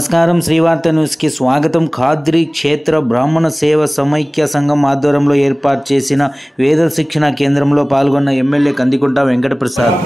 నమస్కారం. శ్రీవార్త న్యూస్కి స్వాగతం. ఖాద్రి క్షేత్ర బ్రాహ్మణ సేవ సమైక్య సంఘం ఆధ్వర్యంలో ఏర్పాటు చేసిన వేద శిక్షణ కేంద్రంలో పాల్గొన్న ఎమ్మెల్యే కందికుంట వెంకటప్రసాద్.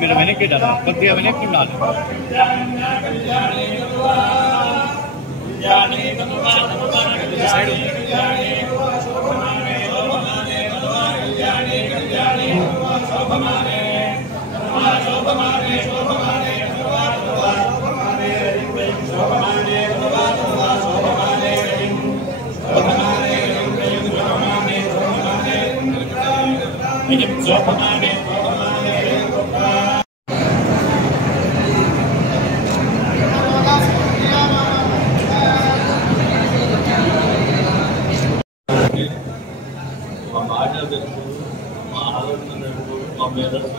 మీరు వెనక్కి కొద్దిగా వెనక్కి ఉండాలి. మా భాష తెలుసు, మా ఆలోచన తెలుసు, మా మేధస్సు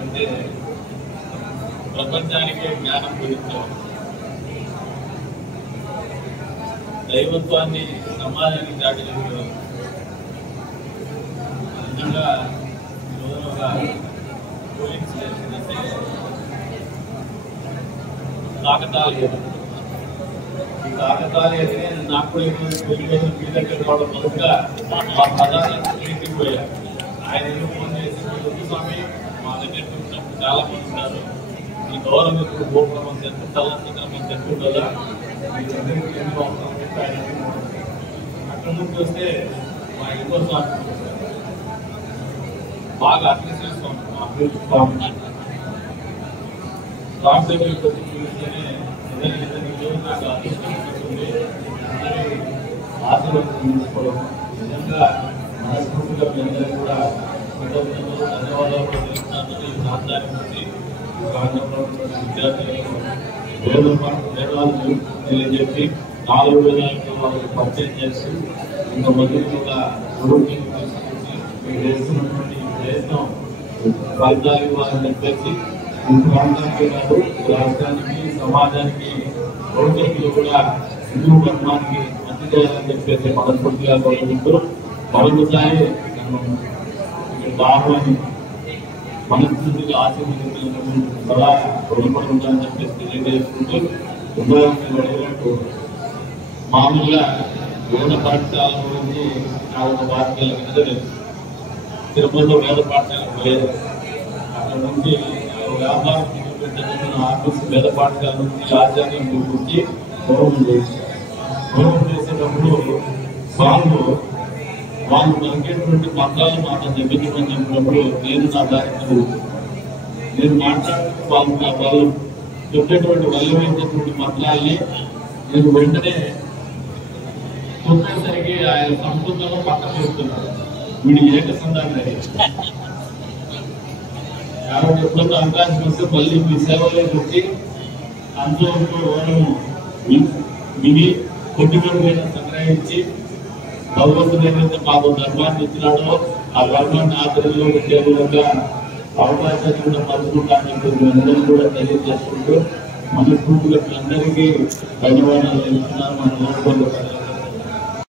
అంటే ప్రపంచానికే జ్ఞానం గురించాం. దైవత్వాన్ని సమాజానికి దాటించాం. నిజంగా ఒక పోలింగ్ స్టేషన్ అంటే కాకతాళీయం. ఈ కాకతాళీయని నాకు కూడా పెళ్లి కోసం మీ దగ్గర రావడం మొదలుగా మా ప్రధాని పోయారు. ఆయన ఎందుకు ఫోన్ చేసి స్వామి మా దగ్గర చాలా మంది ఉన్నారు, ఈ గౌరవం ఎప్పుడు గోపురం తెచ్చుకుంటారా తెచ్చుకుంటుందా అక్కడ నుంచి వస్తే మా ఇంకో స్వామి బాగా అప్రిసియేషన్ స్వామి స్వామి దగ్గరికి వచ్చి చూస్తేనే నాకు అదృష్టం ఆశీర్వాదం తీసుకోవడం నిజంగా మనస్ఫూర్తిగా మీ అందరూ కూడా ధన్యవాదాలు తెలుస్తున్నాను. ఈ ప్రాంతానికి వచ్చి విద్యార్థులకు వేదాలు తెలియజెప్పి 4 వేదాలకు వాళ్ళకి పరిచయం చేసి ఇంతమందికి కూడా గురువుకి తీసుకొచ్చి మీరు చేస్తున్నటువంటి ప్రయత్నం ఫలితాలు ఇవ్వాలని చెప్పేసి ఈ ప్రాంతానికి కాదు రాష్ట్రానికి సమాజానికి భవిష్యత్తులో కూడా హిందూ ధర్మానికి మంచి చేయాలని చెప్పేసి మనస్ఫూర్తిగా కోరుకుంటూ మరొకసారి దారుణాన్ని మనస్ఫూర్తిగా ఆశీర్వదించాలని సదా రుణపడి ఉంటానని చెప్పేసి తెలియజేసుకుంటూ ఉద్యోగం అడిగినట్టు మామూలుగా వేద పాఠశాల గురించి నాకు పాఠశాల వినలేదు. తిరుపతిలో వేద పాఠశాలకు పోయేది. అక్కడ నుంచి వ్యాపారం పెట్టిన ఆఫీస్ వేద పాఠశాల నుంచి ఆచార్యం గురించి హోమం చేశారు. హోమం చేసేటప్పుడు వాళ్ళు దొరికేటువంటి మంత్రాలు మాట దెబ్బతిమని చెప్పినప్పుడు నేను నా దారి నేను మాట్లాడుతూ వాళ్ళు చెప్పేటువంటి వల్లవేసేటువంటి మంత్రాల్ని నేను వెంటనే చెప్పేసరికి ఆయన సంస్కృతంలో పక్కన పెడుతున్నాడు. వీడి ఏకసంధాన్ని కాబట్టి ఎప్పుడన్నా అవకాశం వస్తే మళ్ళీ మీ సేవలోకి వచ్చి అంతో విని కొద్దిగా సంగ్రహించి భగవంతుడు ఏదైతే మాకు ధర్మాన్ని ఇచ్చినాడో ఆ ధర్మాన్ని ఆచరణలో పెట్టే విధంగా అవకాశాన్ని కూడా పంచుకుంటానని చెప్పి అందరూ కూడా తెలియజేసుకుంటూ మనస్ఫూర్తిగా అందరికీ ధన్యవాదాలు తెలుస్తున్నాను. మన